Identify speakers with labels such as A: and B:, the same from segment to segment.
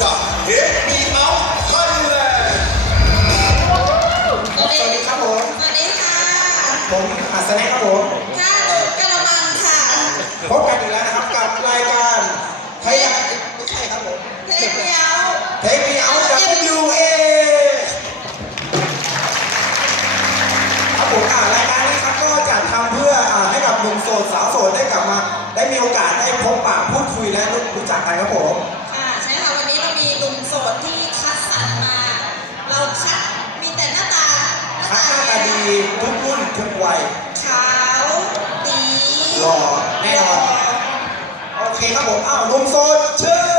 A: กับเฮดมีเอาไทยแลนด์
B: สวัสดี
C: ครับผม
B: สวัสดีค่ะ
C: ผมอัศนะครับผม
B: ข้าลูกกระมังค่ะ
C: พบกันอีกแล้วนะครับกับรายการไทยรัฐไม่ใช่ครับผม
B: เทปเดียว
C: เทคมีเอาจาก WA ครับผมอ่ารายการนี้ครับก็จัดทำเพื่ออ่าให้กับหนุ่มโสดสาวโสดได้กลับมา ได้มีโอกาสได้พบปะพูดคุยและรู้จักกันครับผม
B: ค่ะใช่ค่ะ วันนี้เรามีหนุ่มโสดที่คัดสรรมา เราคัดมีแต่หน้าตา
C: คัดหน้าตาดีทุกรุ่นทุกวัย
B: ขาวดี
C: หล่อแน่นอน โอเคครับผมอ้าวหนุ่มโสดเชิญ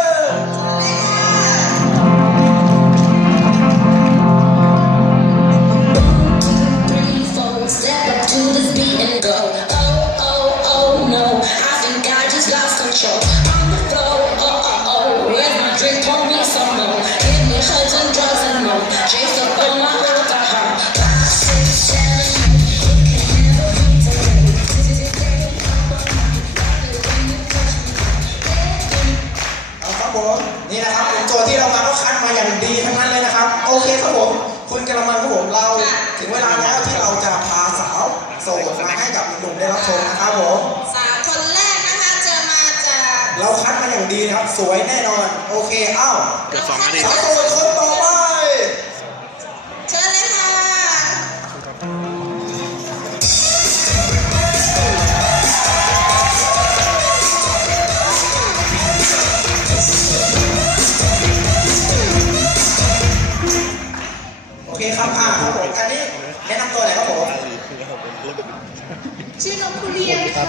C: ทย์ที่เรามาก็คัดมาอย่างดีทั้งนั้นเลยนะครับ โอเคครับผม คุณกระมังครับผมเรา ถึงเวลาแล้วที่เราจะพาสาวโสดมาให้กับหนุ่มๆได้รับชมนะครับผม
B: สาวคนแรกนะคะเจอมาจาก
C: เราคัดมาอย่างดีนะครับ สวยแน่นอน โอเค เอ้า
A: เกือบสองนาที
C: สาวโสดคนต่อ
B: ชื่
C: อน
B: กทุเรียนค่ะ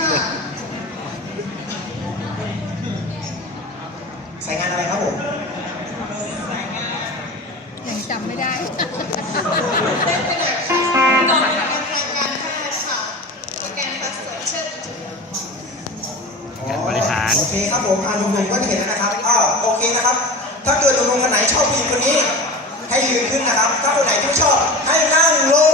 C: สายงานอะไรครับผม
D: ยังจำไม่ได้
B: ก่อนทำรายการค่ะสแกนพาสเวิร์ดเชิญ
C: บริหาร โอเคครับผมอ่าหนุ่มๆก็จะเห็นแล้วนะครับอ้าวโอเคนะครับ ถ้าเกิดหนุ่มๆคนไหนชอบผู้หญิงคนนี้ ให้ยืนขึ้นนะครับ ถ้าคนไหนที่ไม่ชอบให้นั่งลง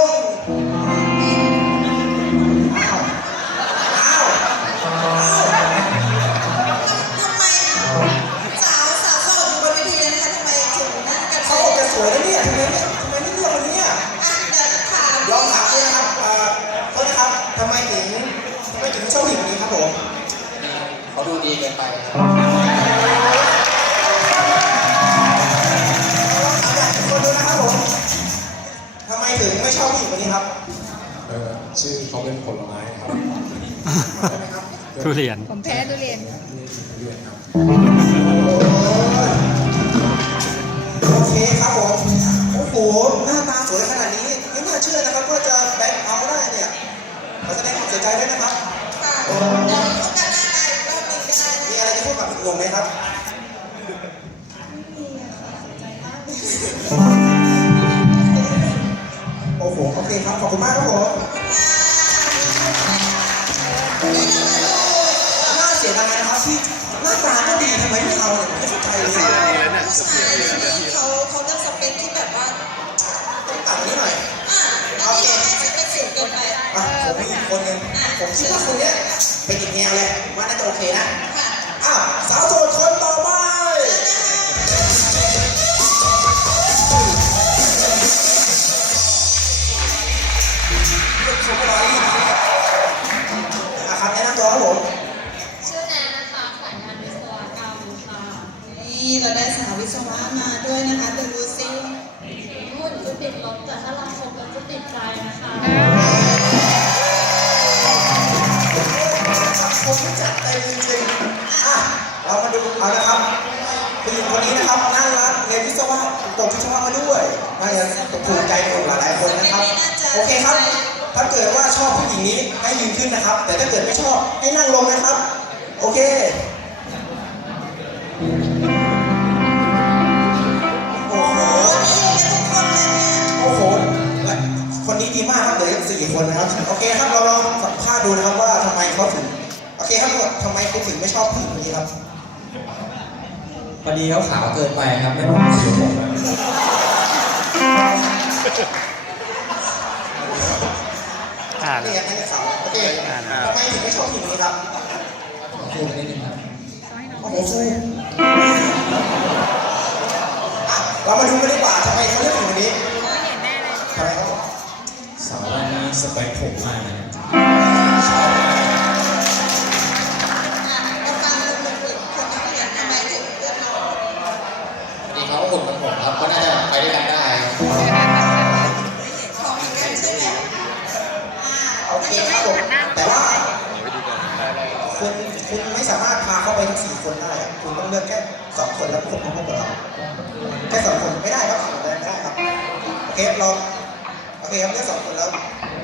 B: ดูดี
C: เกิ
E: นไปครับ
C: คนดูนะครับผมทำไมถึงไม่ชอบผู้หญิงคนนี้ครับ
E: เออชื่อเขาเป็นผลไม้ครับ
C: ใช่ไหมครับ
F: ทุเรียน
D: ผมแพ้ทุเรียน
E: นี่เรียนครับ
C: โอเคครับผมโอ้โหหน้าตาสวยขนาดนี้ไม่น่าเชื่อนะครับว่าจะแบงเอาได้เนี่ยขอแสดงความเสียใจด้วยนะครับ
B: คนหนึ่ง
C: ผมคิด
A: ว่า
B: ค
C: น
B: เนี้
C: ยเป็นอีกแนวเลยผมว่าน่าจะโอเคนะ
B: ค่ะ
C: อ้าวสาวโสดคนต่อ
B: ด้วยน่า
G: จะ
C: ถูกใจคนหลายๆคนนะครับ โอเคครับ ถ้าเกิดว่าชอบผู้หญิงนี้ให้ยืนขึ้นนะครับ แต่ถ้าเกิดไม่ชอบให้นั่งลงนะครับ โอเคโอ้โหโอ้โหและคนนี้ดีมากครับเหลืออีกสี่คนนะครับ โอเคครับ เราลองสัมภาษณ์ดูนะครับว่าทำไมเขาถึง โอเคครับทำไมคุณถึงไม่ชอบผู้หญิงคนนี้ครับ
E: พอดีเขาขาวเกินไปครับไม่เหมาะกับผมนะ
F: อ่าน
C: นี่ไงให้สาวโอเคทำไมถึงไม่ชอบผู้หญิงนี้ครับโอ้โหฟูเรามาดูกันดีกว่าทำไมเขาเลือกคนนี้ทำไมเขา
E: สาวว่นนี่สเปคผมมาก
B: เรา คนได้อะ
C: คุณต้องเลือกแค่สองคนแล้วพวกเขาพวกเราแค่สองคนไม่ได้ครับสองคนไม่ได้ครับโอเคเราโอเคครับแค่สองคนแล้ว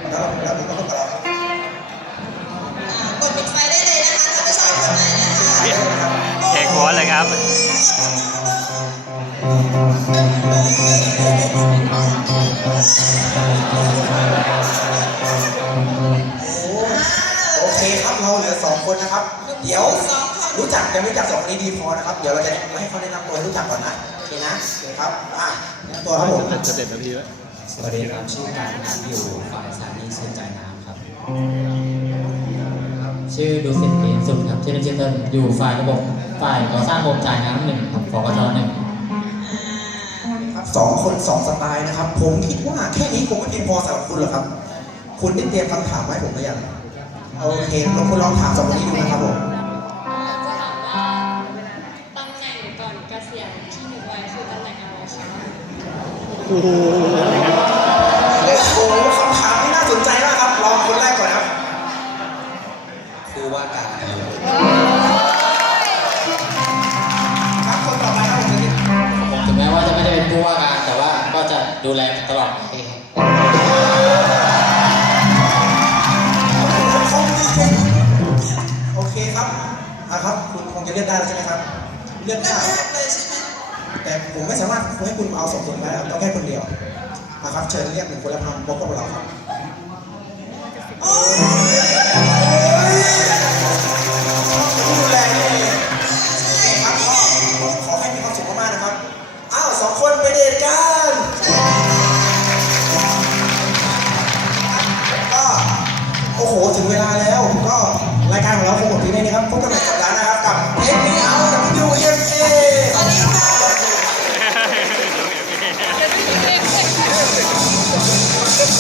C: แล้วเราเราต้องพวกเราครับ
B: อ่ากดปิดไฟได้เลยนะคะถ้าไม่ชอบคนไหนนะคะ
F: เช็คหัวเลยครับ
C: โอเคครับเราเหลือสองคนนะครับ เดี๋ยวรู้จักยังไม่รู้จักสองคนนี้ดีพอนะครับ เดี๋ยวเราจะให้เขาแนะนำตัวให้รู้จักก่อนนะโอเคนะโอเคครับอะแนะนำตัวครับผม
A: จะเด็ดนาทีแล้ว
E: สวัสดีครับชื่อการครับอยู่ฝ่ายสถานีเชื่อใจน้ำครับ
H: ชื่อดูสิตเกียรติสุดครับชื่อเล่นชื่อเติ้ลอยู่ฝ่ายระบบฝ่ายก่อสร้างโครงจ่ายน้ำหนึ่งครับฟกจหนึ่ง
C: ครับสองคนสองสไตล์นะครับ ผมคิดว่าแค่นี้คงไม่เพียงพอสำหรับคุณหรอกครับ คุณได้เตรียมคำถามไว้ให้ผมหรือยัง โอเคลองคุณลองถามสองคนนี้ดูนะครับผม
I: จะถามว่าตำแหน่งก่อนเกษียณที่หนูไว้คือตำแหน่งอะไรคะ
C: โอ้โหคำถามที่น่าสนใจมากครับลองคนแรกก่อนครับ
E: คือว่าการ
C: ครับคนต่อไปครับผมจะ
H: ผมถึงแม้ว่าจะไม่ได้เป็นผู้ว่าการแต่ว่าก็จะดูแลตลอดไปค
C: คุณคงจะเลือกได้แล้วใช่ไหมครับเลือก
B: เลื
C: ได้
B: อกแรกเลยใช่ไหม
C: แต่ผมไม่สามารถให้คุณเอาสองคนได้ครับต้องแค่คนเดียวนะครับเชิญเรียกหนึ่งคนแล้วทำพบกับเราครับ
B: โอ้ย
C: ดูแลนี่โอเคครับก็ขอให้มีความสุขมากๆนะครับ อ้าวสองคนไปเดทกันก็โอ้โห ถึงเวลาแล้ว ก็รายการของเราคงหมดที่นี่นะครับ กับเทปนี้เอา